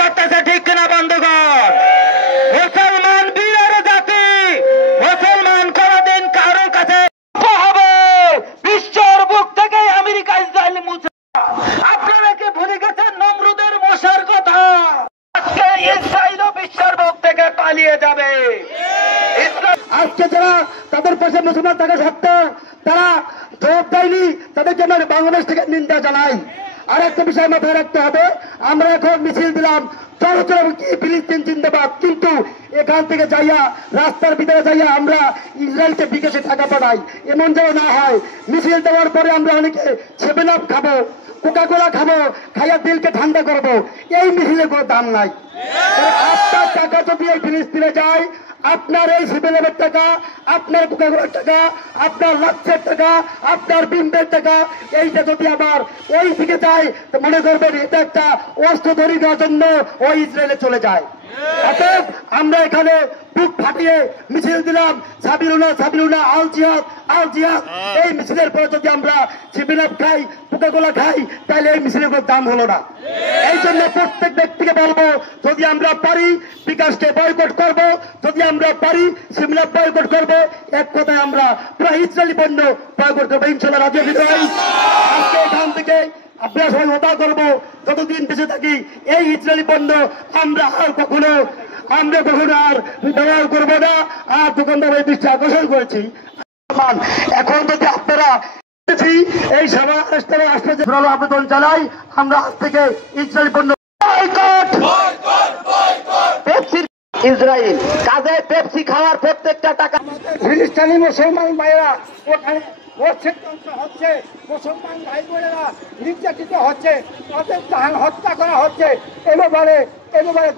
করতেছে, ঠিক কিনা বন্ধুগণ? মুসলমান বীরের জাতি, মুসলমান কোনদিন কারোর কাছে হবে বিশ্বের বুক থেকে আমেরিকা ইসরায়েল মুছে। আপনারা কি ভুলে গেছেন নমরুদের মশার কথা? আজকে ইসরায়েলও বিশ্বের বুক থেকে পালিয়ে যাবে। আজকে যারা তাদের পাশে মুসলমান থাকা সত্ত্বেও তারা জবাব দেয়নি, তাদেরকে আমরা বাংলাদেশ থেকে নিন্দা জানাই। আর একটা বিষয় মাথায় রাখতে হবে, আমরা এখন মিছিল দিলাম ফিলিস্তিন জিন্দাবাদ, কিন্তু এখান থেকে যাইয়া রাস্তার ভিতরে যাইয়া আমরা ইসরায়েলকে বিকাশে টাকা পাঠাই, এমন যেন না হয়। মিছিল দেওয়ার পরে আমরা অনেকে 7 আপ খাবো, কোকা-কোলা খাবো, খাইয়া দিলকে ঠান্ডা করবো, এই মিছিলের কোনো দাম নাই। আপনার টাকা যদি এই ফিলিস্তিনে যায়, আপনার এই 7 আপের টাকা, আপনার কোকা-কোলার টাকা, আপনার লাচ্ছের টাকা, আপনার বিম্বের টাকা, এইটা যদি আবার ওই দিকে যায়, তো মনে করবেন এটা একটা অস্ত্র ধরি দেওয়ার জন্য ওই ইসরায়েলে চলে যায়। অতএব আমরা এখানে বুক ফাটিয়ে মিছিল দিলাম, সাবিরুনা আল জিহাদ আল জিহাদ। এই মিছিলের পরে যদি আমরা 7 আপ খাই, কোকা-কোলা খাই, তাহলে এই মিছিলের কোনো দাম হলো না। এই জন্য প্রত্যেক ব্যক্তিকে বলবো, যদি আমরা পারি বিকাশকে বয়কট করব, যদি আমরা পারি 7 আপ বয়কট করবো। এক কথায় আমরা পুরো ইসরায়েলি পণ্য বয়কট করবো, ইনশাল্লাহ। রাজি আজকে এখান থেকে আপনারা সবাই ওটা করবো, যতদিন বেঁচে থাকি এই ইসরায়েলি পণ্য আমরা কখনো আর ব্যবহার করবো না। আর দোকানদারের দৃষ্টি আকর্ষণ করেছি। এখন যদি আপনারা এই সভা আবেদন জানাই, আমরা আজ থেকে ইসরায়েলি পণ্য ইসরায়েল কাজে পেপসি খাওয়ার প্রত্যেকটা টাকা ফিলিস্তিনি মুসলমান ভাইয়েরা ওখানে হচ্ছে, মুসলমান ভাই বোনেরা নির্যাতিত হচ্ছে, তাদের প্রাণ হত্যা করা হচ্ছে। এ ব্যাপারে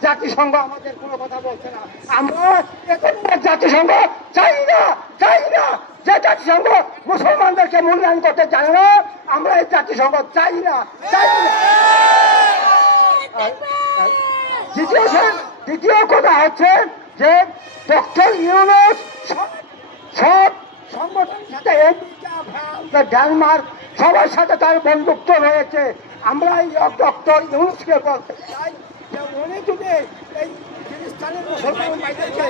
জাতিসংঘ আমাদের কোনো কথা বলছে না। আমরা এখনকার জাতিসংঘ চাই না। যে জাতিসংঘ মুসলমানদেরকে মূল্যায়ন করতে চায় না, আমরা এই জাতিসংঘ চাই না। দ্বিতীয় কথা হচ্ছে যে ডক্টর ইউনূস সব সংগঠনের সাথে ডেনমার্ক সবার সাথে তার বন্ধুত্ব রয়েছে। আমরা এই ডক্টর ইউনূসকে বলতে চাই যে উনি যদি এই ফিলিস্তিনের মুসলমান ভাইদেরকে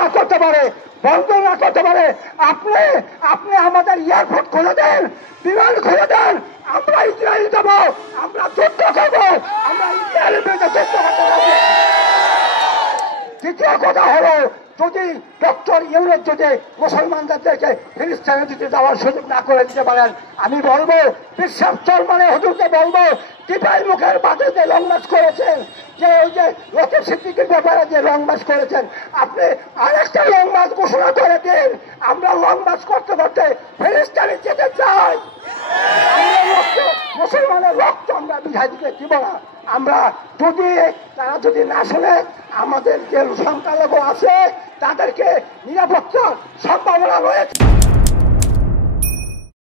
না করতে পারে, বন্ধ না করতে পারে, আপনি আমাদের এয়ারপোর্ট খুলে দেন, বিমান খুলে দেন, আমরা ইসরায়েল যাবো, আমরা যুদ্ধ করবো, আমরা ইসরায়েলের বিরুদ্ধে যুদ্ধ করতে পারবো। দ্বিতীয় কথা হলো, যদি ডক্টর ইউনূস যদি মুসলমানদেরকে ফিলিস্তিনে যদি যাওয়ার সুযোগ না করে দিতে পারেন, আমি বলবো বিশ্বাস চরমানে হুজুরকে বলবো, টিপাই মুখের বাদে যে লং মার্চ করেছেন, যে ওই যে লতিফ সিদ্দিকীর ব্যাপারে যে লং মার্চ করেছেন, আপনি আরেকটা লং মার্চ ঘোষণা করে দিন। আমরা লং মার্চ করতে করতে ফিলিস্তিনে যেতে চাই। মুসলমানের রক্ত আমরা বিঝাই দিতে দিব না। আমরা তারা যদি না শোনে, আমাদের যে সংখ্যালঘু আছে তাদেরকে নিরাপত্তার সম্ভাবনা রয়েছে।